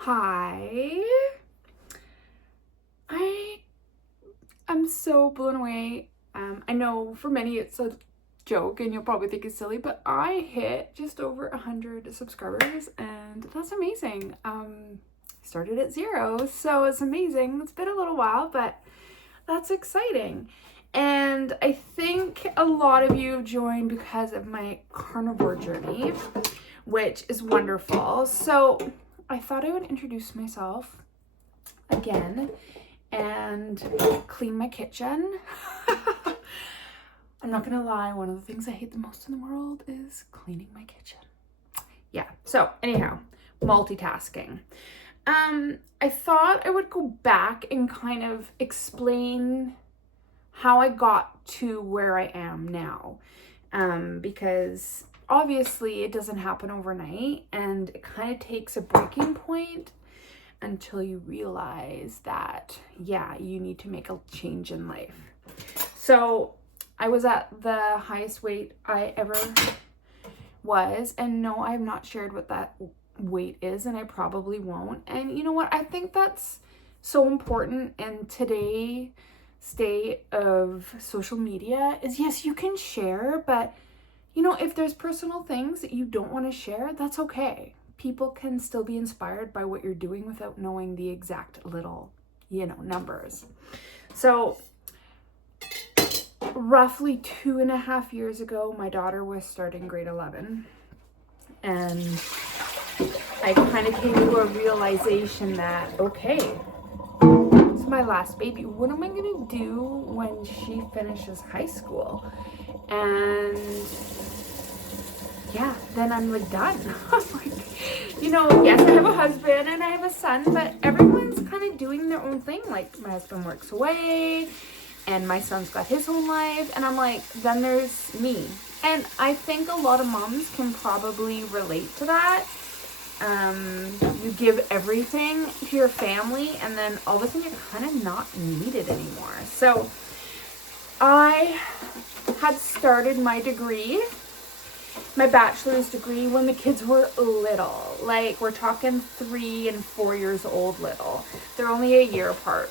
Hi. I'm so blown away. I know for many it's a joke and you'll probably think it's silly, but I hit just over 100 subscribers and that's amazing. Started at 0, so it's amazing. It's been a little while, but that's exciting. And I think a lot of you have joined because of my carnivore journey, which is wonderful. So I thought I would introduce myself again and clean my kitchen. I'm not gonna lie, one of the things I hate the most in the world is cleaning my kitchen. Yeah, so anyhow, multitasking. I thought I would go back and kind of explain how I got to where I am now. Because obviously it doesn't happen overnight and it kind of takes a breaking point until you realize that, yeah, you need to make a change in life. So I was at the highest weight I ever was, and no, I have not shared what that weight is, and I probably won't. And you know what? I think that's so important in today's state of social media is, yes, you can share, but you know, if there's personal things that you don't want to share, that's okay. People can still be inspired by what you're doing without knowing the exact little, numbers. So roughly 2.5 years ago, my daughter was starting grade 11. And I kind of came to a realization that, okay, it's my last baby. What am I going to do when she finishes high school? And yeah, then I'm like done. Yes, I have a husband and I have a son, but everyone's kind of doing their own thing. Like my husband works away and my son's got his own life. And I'm like, then there's me. And I think a lot of moms can probably relate to that. You give everything to your family and then all of a sudden you're kind of not needed anymore. So I had started my degree, my bachelor's degree, when the kids were little. Like we're talking 3 and 4 years old little. They're only a year apart.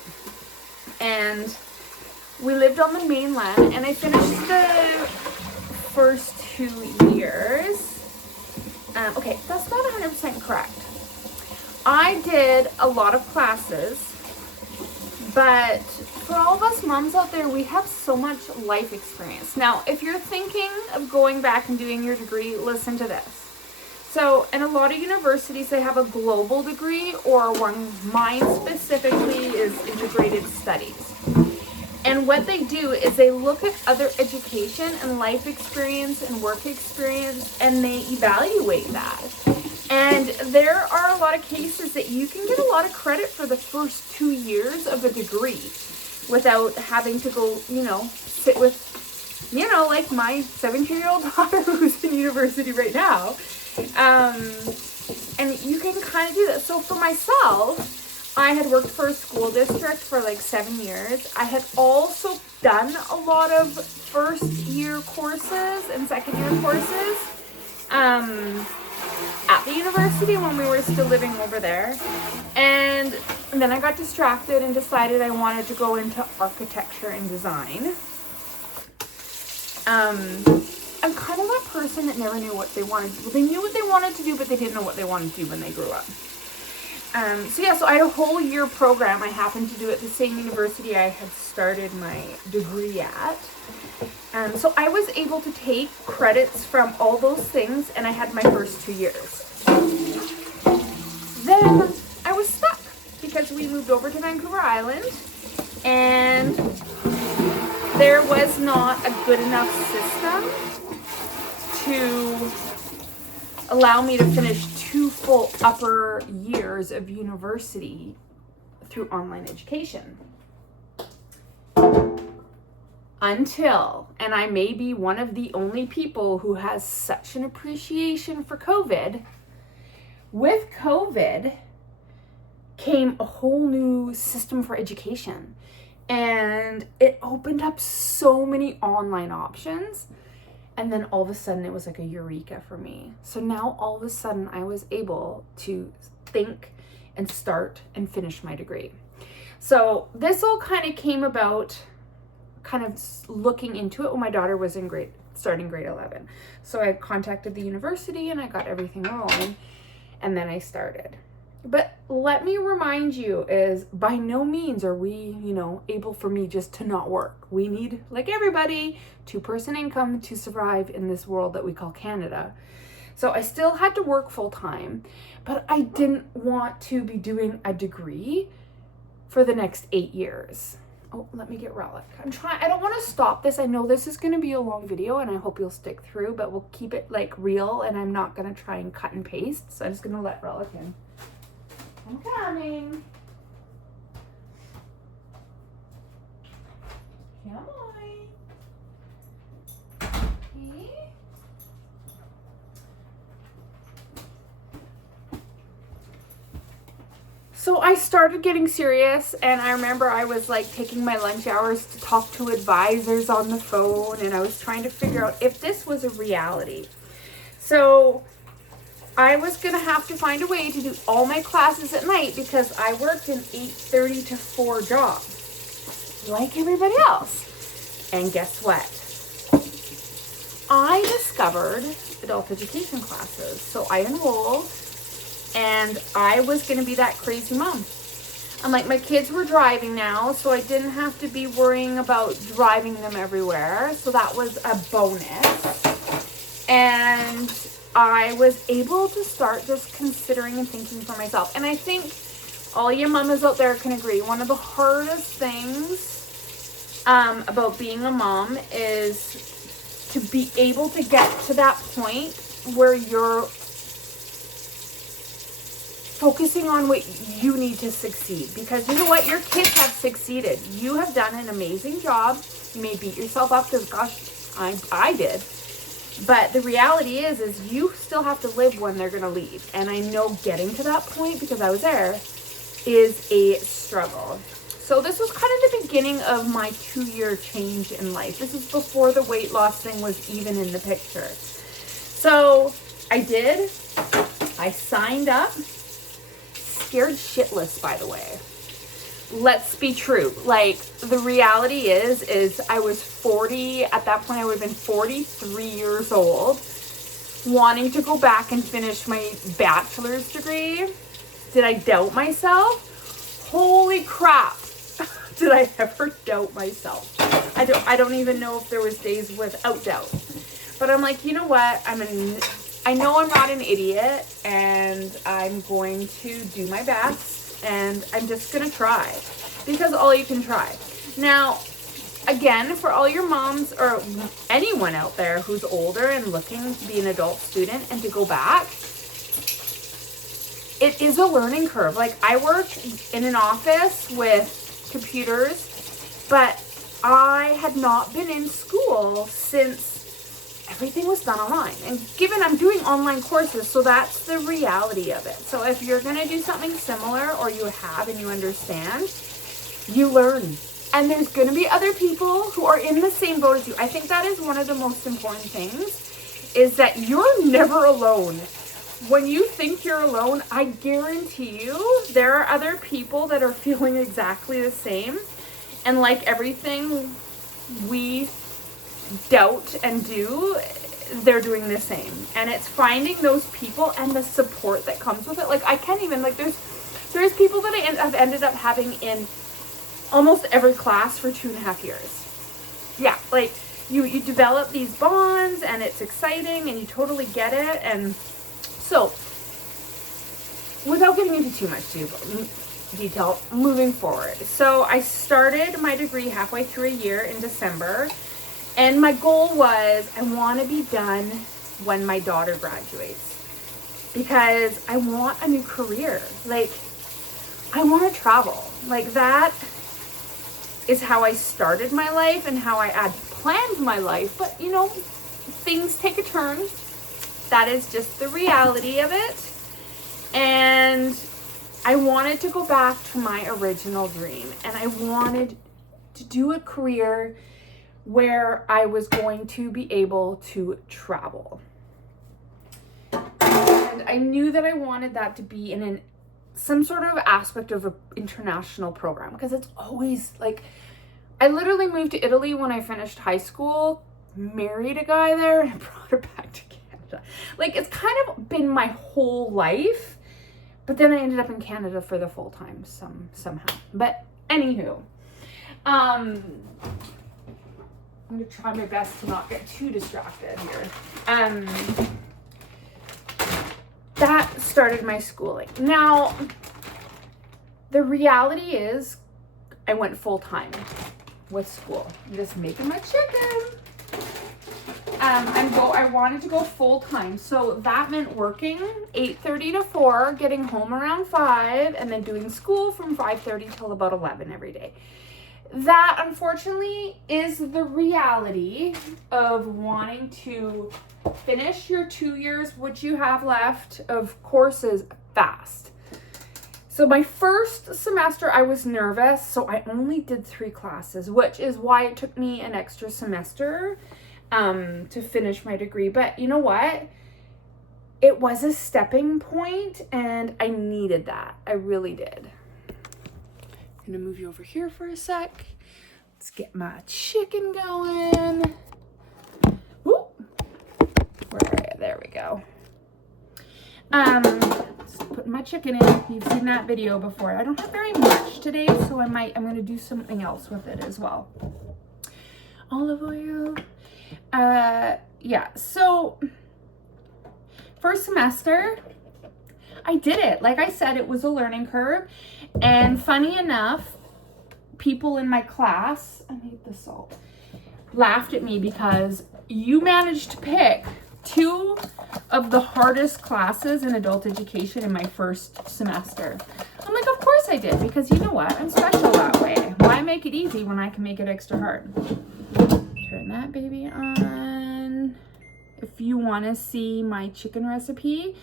And we lived on the mainland and I finished the first 2 years. Okay, that's not 100% correct. I did a lot of classes, but for all of us moms out there, we have so much life experience. Now, if you're thinking of going back and doing your degree, listen to this. So, in a lot of universities, they have a global degree, or one, mine specifically is integrated studies. And what they do is they look at other education and life experience and work experience, and they evaluate that. And there are a lot of cases that you can get a lot of credit for the first 2 years of a degree without having to go, sit with, like my 17-year-old daughter who's in university right now. And you can kind of do that. So for myself, I had worked for a school district for like 7 years. I had also done a lot of first year courses and second year courses at the university when we were still living over there. And then I got distracted and decided I wanted to go into architecture and design. I'm kind of that person that never knew what they wanted to do. They knew what they wanted to do, but they didn't know what they wanted to do when they grew up. So I had a whole year program I happened to do at the same university I had started my degree at. So I was able to take credits from all those things, and I had my first 2 years. Then I was stuck because we moved over to Vancouver Island, and there was not a good enough system to allow me to finish 2 full upper years of university through online education. Until, and I may be one of the only people who has such an appreciation for COVID, with COVID came a whole new system for education. And it opened up so many online options. And then all of a sudden it was like a eureka for me. So now all of a sudden I was able to think and start and finish my degree. So this all kind of came about kind of looking into it when my daughter was starting grade 11. So I contacted the university and I got everything rolling, and then I started. But let me remind you, is by no means are we, able for me just to not work. We need, like everybody, 2-person income to survive in this world that we call Canada. So I still had to work full time, but I didn't want to be doing a degree for the next 8 years. Oh, let me get Relic. I don't want to stop this. I know this is going to be a long video and I hope you'll stick through, but we'll keep it like real and I'm not going to try and cut and paste. So I'm just going to let Relic in. I'm coming. Come on. Okay. So I started getting serious, and I remember I was like taking my lunch hours to talk to advisors on the phone, and I was trying to figure out if this was a reality. So I was going to have to find a way to do all my classes at night because I worked an 8:30 to 4 job, like everybody else. And guess what? I discovered adult education classes. So I enrolled, and I was going to be that crazy mom. I'm like, my kids were driving now, so I didn't have to be worrying about driving them everywhere. So that was a bonus. And I was able to start just considering and thinking for myself. And I think all you mamas out there can agree, one of the hardest things about being a mom is to be able to get to that point where you're focusing on what you need to succeed. Because you know what? Your kids have succeeded. You have done an amazing job. You may beat yourself up because, gosh, I did. But the reality is you still have to live when they're going to leave. And I know getting to that point, because I was there, is a struggle. So this was kind of the beginning of my 2-year change in life. This is before the weight loss thing was even in the picture. So I did. I signed up. Scared shitless, by the way. Let's be true. Like, the reality is I was 40. At that point, I would have been 43 years old, wanting to go back and finish my bachelor's degree. Did I doubt myself? Holy crap. Did I ever doubt myself? I don't even know if there was days without doubt. But I'm like, you know what? I know I'm not an idiot, and I'm going to do my best, and I'm just going to try, because all you can try. Now, again, for all your moms or anyone out there who's older and looking to be an adult student and to go back, it is a learning curve. Like, I worked in an office with computers, but I had not been in school since everything was done online. And given I'm doing online courses, so that's the reality of it. So if you're going to do something similar, or you have and you understand, you learn. And there's going to be other people who are in the same boat as you. I think that is one of the most important things, is that you're never alone. When you think you're alone, I guarantee you there are other people that are feeling exactly the same. And like everything we doubt and do, they're doing the same. And it's finding those people and the support that comes with it. Like, I can't even, like, there's people that I have ended up having in almost every class for 2.5 years. Yeah, like, you develop these bonds, and it's exciting, and you totally get it. And so, without getting into too much detail, moving forward. So I started my degree halfway through a year in December. And my goal was, I want to be done when my daughter graduates, because I want a new career. Like, I want to travel. Like, that is how I started my life and how I had planned my life. But, things take a turn. That is just the reality of it. And I wanted to go back to my original dream. And I wanted to do a career where I was going to be able to travel. And I knew that I wanted that to be in a some sort of aspect of an international program, because it's always like, I literally moved to Italy when I finished high school, married a guy there, and brought her back to Canada. Like, it's kind of been my whole life, but then I ended up in Canada for the full time somehow. But anywho, I'm gonna try my best to not get too distracted here. That started my schooling. Now, the reality is I went full time with school. I'm just making my chicken. I wanted to go full time. So that meant working 8:30 to 4, getting home around 5, and then doing school from 5:30 till about 11 every day. That, unfortunately, is the reality of wanting to finish your 2 years, which you have left, of courses fast. So my first semester, I was nervous, so I only did 3 classes, which is why it took me an extra semester to finish my degree. But you know what? It was a stepping point, and I needed that. I really did. I'm gonna move you over here for a sec. Let's get my chicken going. Woo! There we go. Just putting my chicken in. You've seen that video before. I don't have very much today, so I'm gonna do something else with it as well. Olive oil. Yeah, so first semester, I did it. Like I said, it was a learning curve. And funny enough, people in my class, I made the salt, laughed at me because you managed to pick 2 of the hardest classes in adult education in my first semester. I'm like, of course I did, because you know what? I'm special that way. Why make it easy when I can make it extra hard? Turn that baby on. If you want to see my chicken recipe,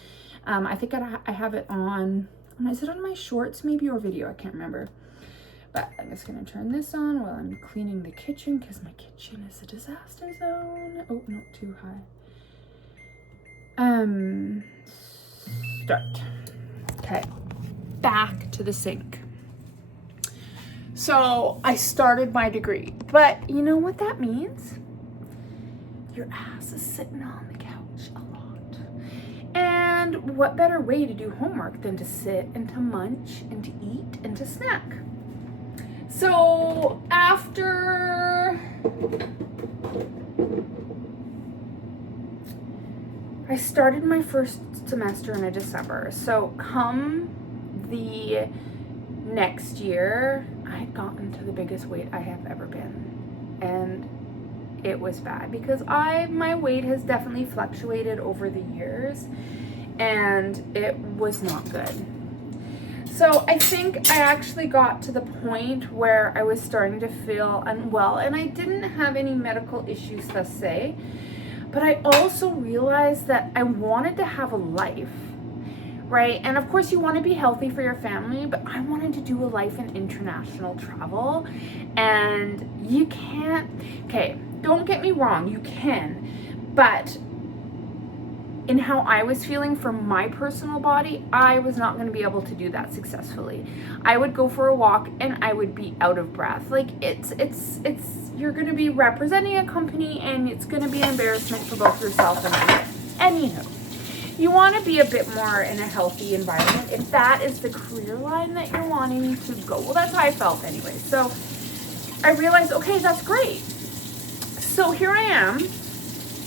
I think I have it on, is it on my shorts maybe, or video? I can't remember. But I'm just going to turn this on while I'm cleaning the kitchen, because my kitchen is a disaster zone. Oh, no, too high. Start. Okay, back to the sink. So I started my degree, but you know what that means? Your ass is sitting on the couch a lot. And what better way to do homework than to sit and to munch and to eat and to snack? So after I started my first semester in December, so come the next year, I had gotten to the biggest weight I have ever been, and it was bad because my weight has definitely fluctuated over the years, and it was not good. So I think I actually got to the point where I was starting to feel unwell, and I didn't have any medical issues, let's say, but I also realized that I wanted to have a life, right? And of course you want to be healthy for your family, but I wanted to do a life in international travel, and you can't, okay, don't get me wrong, you can, but in how I was feeling for my personal body, I was not going to be able to do that successfully. I would go for a walk and I would be out of breath. Like it's you're going to be representing a company, and it's going to be an embarrassment for both yourself and I. Anywho, you want to be a bit more in a healthy environment if that is the career line that you're wanting to go. Well, that's how I felt anyway. So I realized, okay, that's great. So here I am,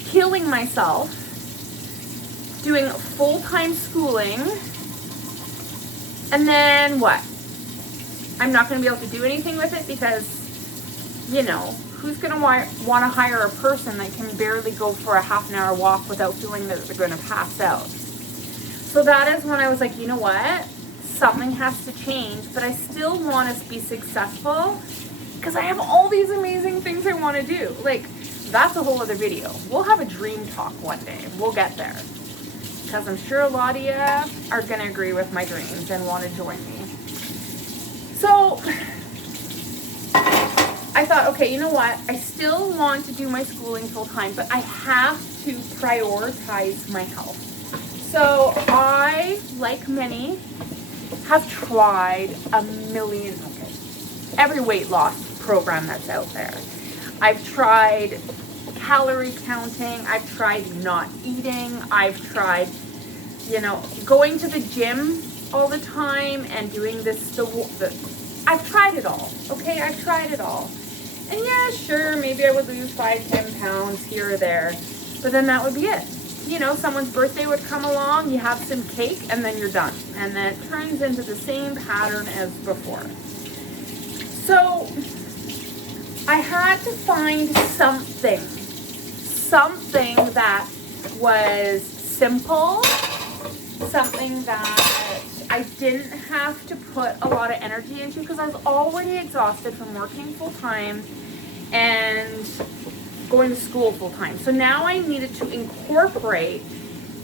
killing myself, doing full-time schooling, and then what? I'm not going to be able to do anything with it because, you know, who's going to want to hire a person that can barely go for a half an hour walk without feeling that they're going to pass out? So that is when I was like, you know what? Something has to change, but I still want to be successful because I have all these amazing things I want to do. Like, that's a whole other video. We'll have a dream talk one day. We'll get there. Because I'm sure a lot of you are going to agree with my dreams and want to join me. So I thought, okay, you know what? I still want to do my schooling full time, but I have to prioritize my health. So I, like many, have tried a million, every weight loss program that's out there. I've tried calorie counting. I've tried not eating. I've tried, going to the gym all the time and doing this. I've tried it all. Okay, I've tried it all. And yeah, sure, maybe I would lose 5-10 pounds here or there, but then that would be it. Someone's birthday would come along, you have some cake, and then you're done. And then it turns into the same pattern as before. So I had to find something that was simple, something that I didn't have to put a lot of energy into, because I was already exhausted from working full time and going to school full time. So now I needed to incorporate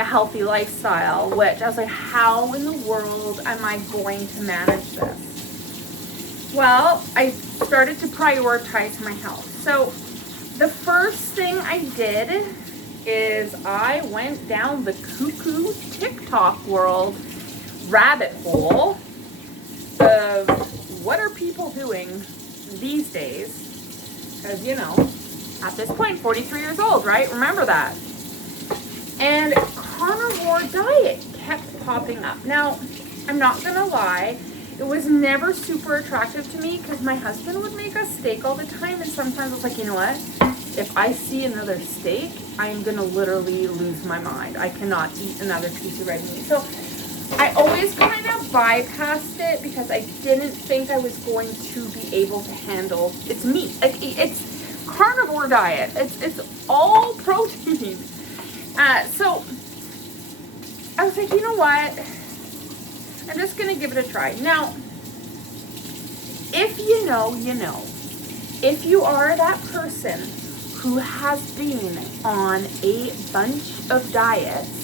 a healthy lifestyle, which I was like, how in the world am I going to manage this? Well, I started to prioritize my health. So the first thing I did is I went down the cuckoo TikTok world rabbit hole of what are people doing these days, because at this point, 43 years old, right? Remember that. And carnivore diet kept popping up. Now, I'm not gonna lie, it was never super attractive to me, because my husband would make us steak all the time, and sometimes I was like, you know what? If I see another steak, I'm gonna literally lose my mind. I cannot eat another piece of red meat. So I always kind of bypassed it, because I didn't think I was going to be able to handle its meat. It's carnivore diet. It's all protein. So I was like, you know what? I'm just gonna give it a try. Now, if you know, you know. If you are that person who has been on a bunch of diets,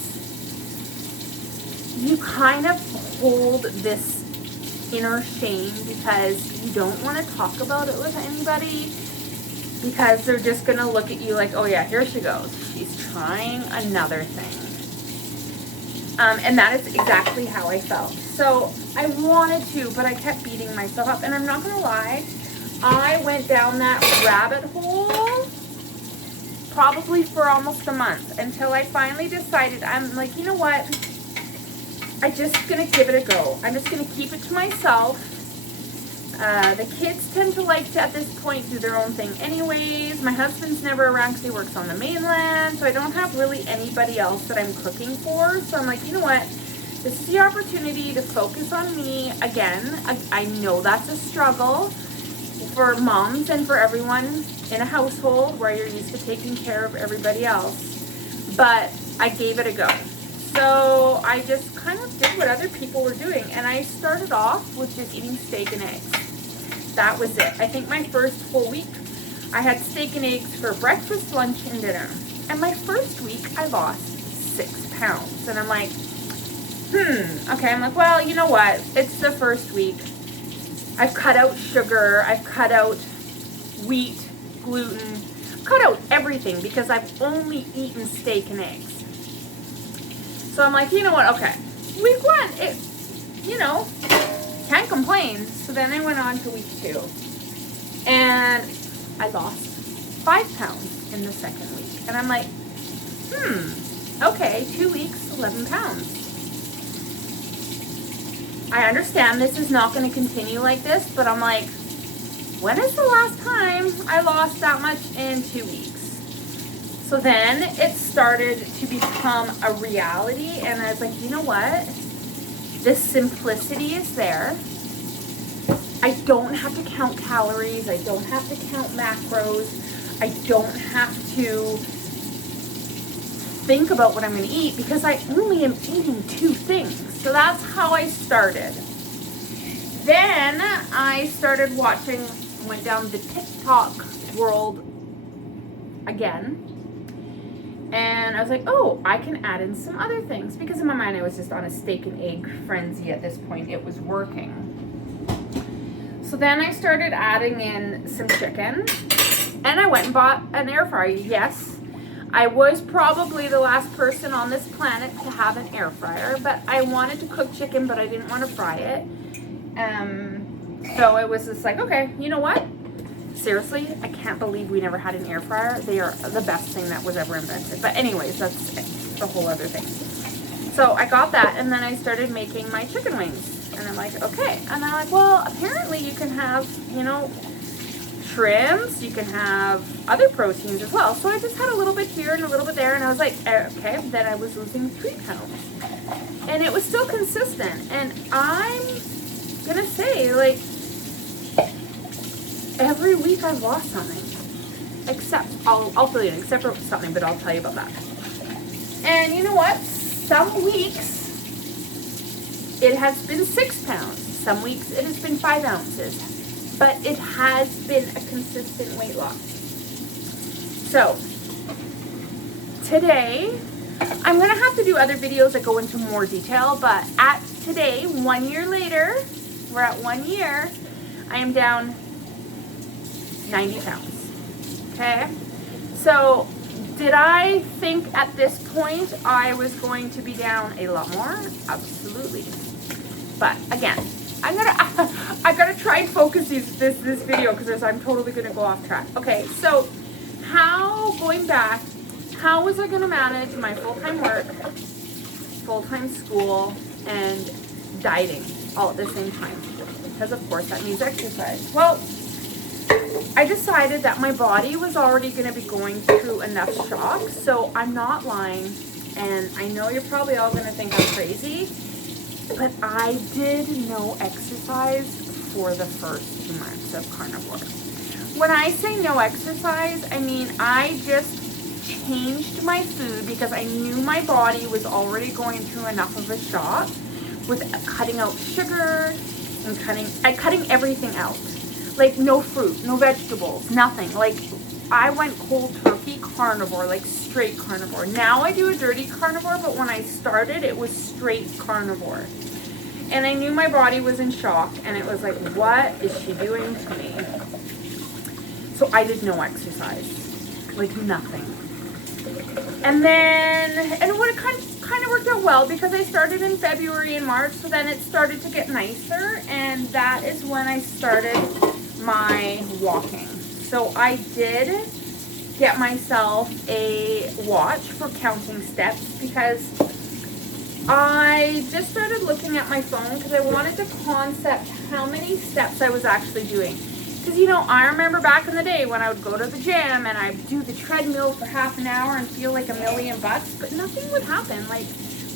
you kind of hold this inner shame because you don't want to talk about it with anybody, because they're just going to look at you like, oh yeah, here she goes. She's trying another thing. And that is exactly how I felt. So I wanted to, but I kept beating myself up. And I'm not going to lie, I went down that rabbit hole probably for almost a month, until I finally decided, I'm like, you know what? I'm just going to give it a go. I'm just going to keep it to myself. The kids tend to like to, at this point, do their own thing anyways. My husband's never around because he works on the mainland, so I don't have really anybody else that I'm cooking for. So I'm like, you know what? This is the opportunity to focus on me again. I know that's a struggle for moms and for everyone in a household where you're used to taking care of everybody else. But I gave it a go. So I just kind of did what other people were doing. And I started off with just eating steak and eggs. That was it. I think my first full week, I had steak and eggs for breakfast, lunch, and dinner. And my first week, I lost 6 pounds. And I'm like, okay. I'm like, well, you know what? It's the first week. I've cut out sugar. I've cut out wheat, gluten, cut out everything, because I've only eaten steak and eggs. So I'm like, you know what? Okay. Week 1, can't complain. So then I went on to week 2. And I lost 5 pounds in the second week. And I'm like, okay, 2 weeks, 11 pounds. I understand this is not going to continue like this, but I'm like, when is the last time I lost that much in 2 weeks? So then it started to become a reality, and I was like, you know what? The simplicity is there. I don't have to count calories. I don't have to count macros. I don't have to think about what I'm going to eat, because I only am eating 2 things. So that's how I started. Then I started watching, went down the TikTok world again. And I was like, oh, I can add in some other things, because in my mind I was just on a steak and egg frenzy at this point. It was working. So then I started adding in some chicken, and I went and bought an air fryer. Yes, I was probably the last person on this planet to have an air fryer, but I wanted to cook chicken, but I didn't want to fry it. So it was just like, okay, you know what? Seriously, I can't believe we never had an air fryer. They are the best thing that was ever invented. But anyways, that's a whole other thing. So I got that, and then I started making my chicken wings. And I'm like, okay. And I'm like, well, apparently you can have, you know, shrimps, you can have other proteins as well. So I just had a little bit here and a little bit there, and I was like, okay. Then I was losing 3 pounds. And it was still consistent. And I'm gonna say, like, every week I've lost something. Except, I'll fill you in, except for something, but I'll tell you about that. And you know what? Some weeks it has been 6 pounds. Some weeks it has been 5 ounces. But it has been a consistent weight loss. So, today, I'm going to have to do other videos that go into more detail, but at today, 1 year later, we're at 1 year, I am down 90 pounds. Okay? So, did I think at this point I was going to be down a lot more? Absolutely. But again, I gotta try and focus this video because I'm totally gonna go off track. Okay, so going back, how was I gonna manage my full-time work, full-time school, and dieting all at the same time? Because of course that means exercise. Well, I decided that my body was already gonna be going through enough shock, so I'm not lying, and I know you're probably all gonna think I'm crazy, but I did no exercise for the first 2 months of Carnivore. When I say no exercise, I mean I just changed my food because I knew my body was already going through enough of a shock with cutting out sugar and cutting everything out. Like no fruit, no vegetables, nothing. Like I went cold turkey carnivore, like straight carnivore. Now I do a dirty carnivore, but when I started, it was straight carnivore. And I knew my body was in shock, and it was like, what is she doing to me? So I did no exercise, like nothing. And it would have kind of worked out well because I started in February and March, so then it started to get nicer, and that is when I started my walking. So I did get myself a watch for counting steps because I just started looking at my phone because I wanted to concept how many steps I was actually doing. Because, you know, I remember back in the day when I would go to the gym and I'd do the treadmill for half an hour and feel like $1,000,000, but nothing would happen. Like,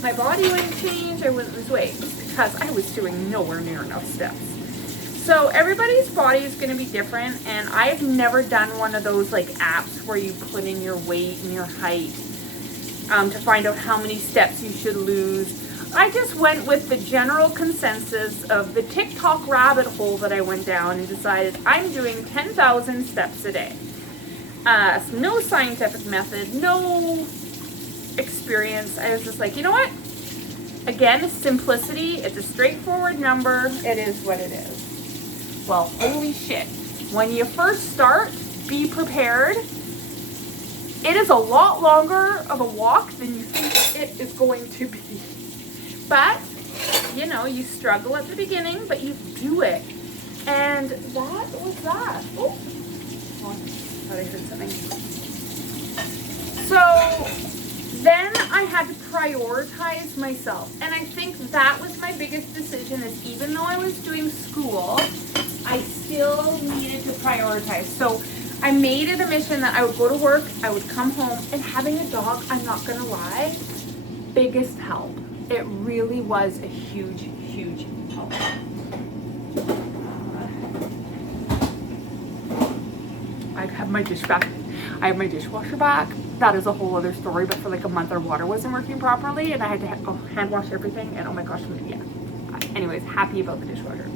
my body wouldn't change, I wouldn't lose weight because I was doing nowhere near enough steps. So everybody's body is going to be different, and I've never done one of those like apps where you put in your weight and your height to find out how many steps you should lose. I just went with the general consensus of the TikTok rabbit hole that I went down and decided I'm doing 10,000 steps a day. No scientific method, no experience. I was just like, you know what? Again, simplicity. It's a straightforward number. It is what it is. Well, holy shit. When you first start, be prepared. It is a lot longer of a walk than you think it is going to be. But, you know, you struggle at the beginning, but you do it. And that was that. Oh, thought I heard something. So then I had to prioritize myself. And I think that was my biggest decision is even though I was doing school, I still needed to prioritize. So I made it a mission that I would go to work, I would come home, and having a dog, I'm not gonna lie, biggest help. It really was a huge, huge help. I have my dish back. I have my dishwasher back. That is a whole other story, but for like a month our water wasn't working properly and I had to hand wash everything, and oh my gosh, yeah. Anyways, happy about the dishwasher.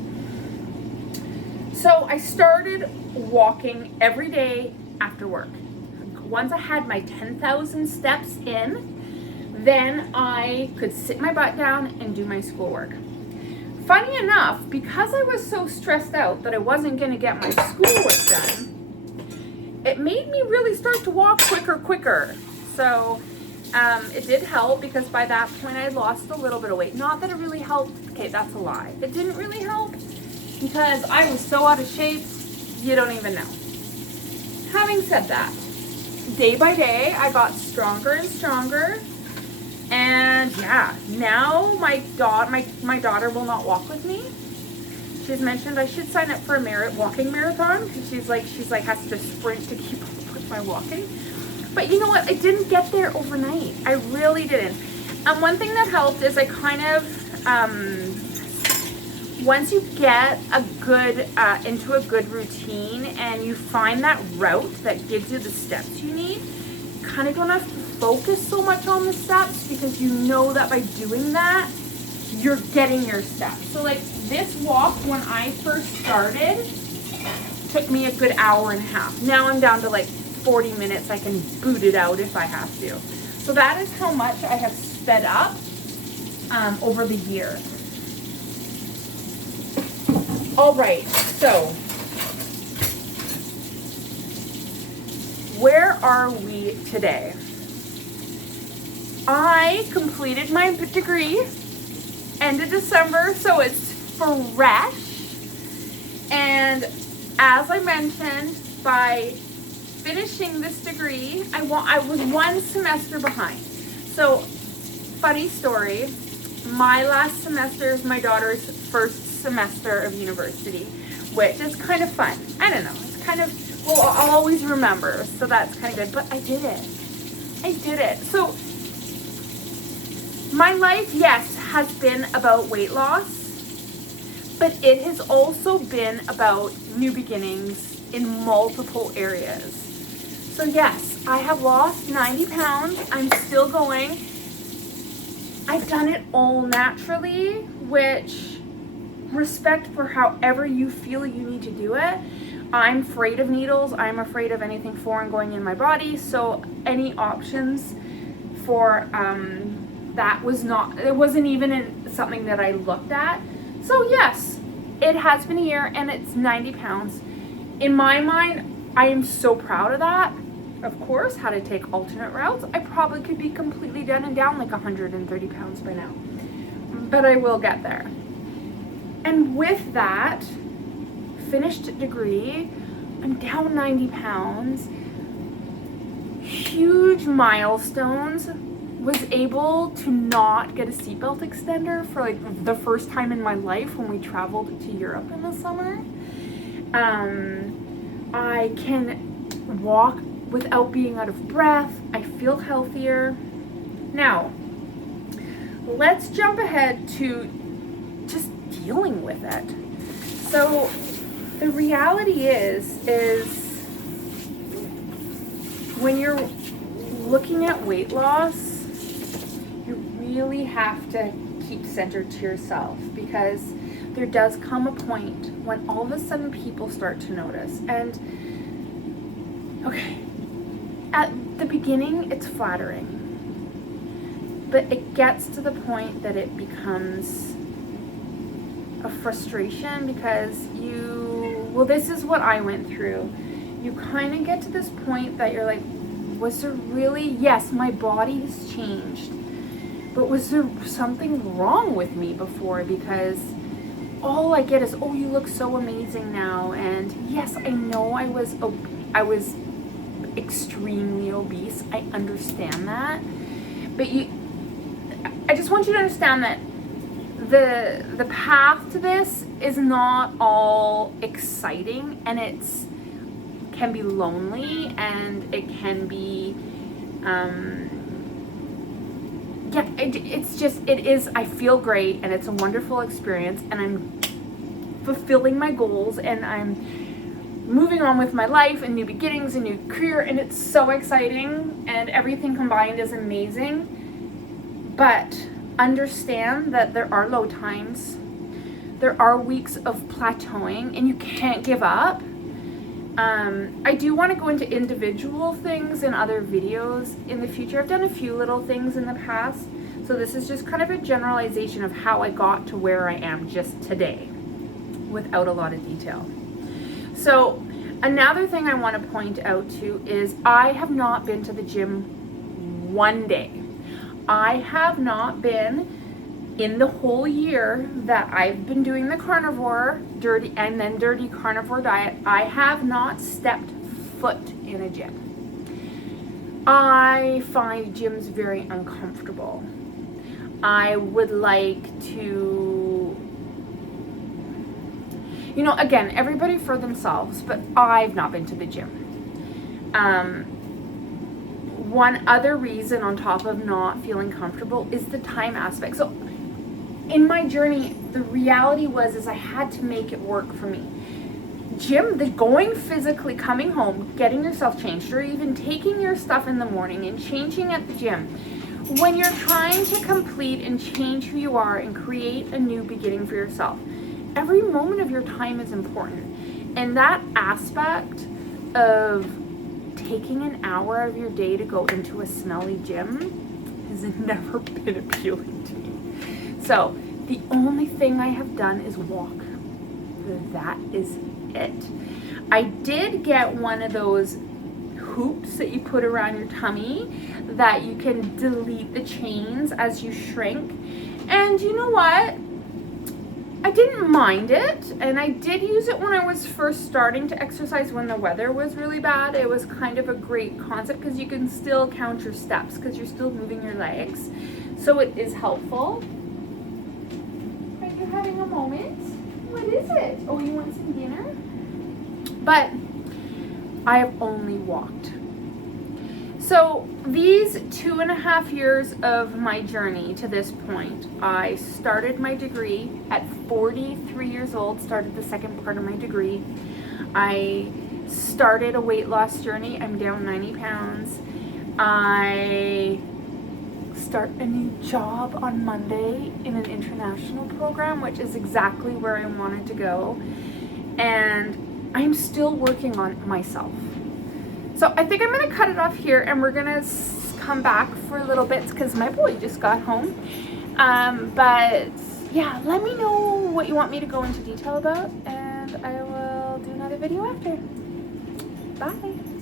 So I started walking every day after work. Once I had my 10,000 steps in, then I could sit my butt down and do my schoolwork. Funny enough, because I was so stressed out that I wasn't going to get my schoolwork done, it made me really start to walk quicker. So it did help because by that point I lost a little bit of weight. Not that it really helped. Okay, that's a lie. It didn't really help because I was so out of shape, you don't even know. Having said that, day by day I got stronger and stronger. And yeah, now my daughter will not walk with me. She's mentioned I should sign up for a walking marathon because she's like has to sprint to keep up with my walking. But you know what? I didn't get there overnight. I really didn't. One thing that helped is I kind of once you get a good into a good routine and you find that route that gives you the steps you need, you kind of don't have to focus so much on the steps because you know that by doing that, you're getting your steps. So like this walk when I first started took me a good hour and a half. Now I'm down to like 40 minutes. I can boot it out if I have to. So that is how much I have sped up over the year. All right, so where are we today? I completed my degree end of December, so it's fresh. And as I mentioned, by finishing this degree, I was one semester behind. So, funny story, my last semester is my daughter's first semester of university, which is kind of fun. I don't know, it's kind of, well, I'll always remember, so that's kind of good, but I did it. So, my life, yes, has been about weight loss, but it has also been about new beginnings in multiple areas. So yes, I have lost 90 pounds. I'm still going. I've done it all naturally, which respect for however you feel you need to do it. I'm afraid of needles. I'm afraid of anything foreign going in my body. So any options for that it wasn't even something that I looked at. So yes, it has been a year and it's 90 pounds. In my mind, I am so proud of that. Of course, had I take alternate routes, I probably could be completely done and down like 130 pounds by now. But I will get there. And with that, finished degree, I'm down 90 pounds. Huge milestones. Was able to not get a seatbelt extender for like the first time in my life when we traveled to Europe in the summer. I can walk without being out of breath. I feel healthier. Now, let's jump ahead to just dealing with it. So the reality is when you're looking at weight loss, you really have to keep centered to yourself because there does come a point when all of a sudden people start to notice. And okay, at the beginning it's flattering, but it gets to the point that it becomes a frustration because this is what I went through. You kind of get to this point that you're like, was there really, yes, my body has changed, but was there something wrong with me before? Because all I get is, oh, you look so amazing now. And yes, I know I was extremely obese. I understand that. But I just want you to understand that the path to this is not all exciting, and can be lonely, and it can be I feel great, and it's a wonderful experience, and I'm fulfilling my goals, and I'm moving on with my life and new beginnings and new career, and it's so exciting, and everything combined is amazing. But understand that there are low times, there are weeks of plateauing, and you can't give up. I do want to go into individual things in other videos in the future. I've done a few little things in the past, so this is just kind of a generalization of how I got to where I am just today without a lot of detail. So another thing I want to point out too is I have not been to the gym one day. I have not been, in the whole year that I've been doing the carnivore, dirty carnivore diet, I have not stepped foot in a gym. I find gyms very uncomfortable. I would like to, again, everybody for themselves, but I've not been to the gym. One other reason on top of not feeling comfortable is the time aspect. So in my journey, the reality is I had to make it work for me. The going physically, coming home, getting yourself changed, or even taking your stuff in the morning and changing at the gym. When you're trying to complete and change who you are and create a new beginning for yourself, every moment of your time is important. And that aspect of taking an hour of your day to go into a smelly gym has never been appealing to me. So the only thing I have done is walk. That is it. I did get one of those hoops that you put around your tummy that you can delete the chains as you shrink. And you know what? I didn't mind it, and I did use it when I was first starting to exercise when the weather was really bad. It was kind of a great concept because you can still count your steps because you're still moving your legs. So it is helpful. Are you having a moment? What is it? Oh, you want some dinner? But I have only walked. So these 2.5 years of my journey to this point, I started my degree at 43 years old, started the second part of my degree. I started a weight loss journey. I'm down 90 pounds. I start a new job on Monday in an international program, which is exactly where I wanted to go. And I'm still working on myself. So I think I'm going to cut it off here, and we're going to come back for a little bit because my boy just got home. But yeah, let me know what you want me to go into detail about, and I will do another video after. Bye.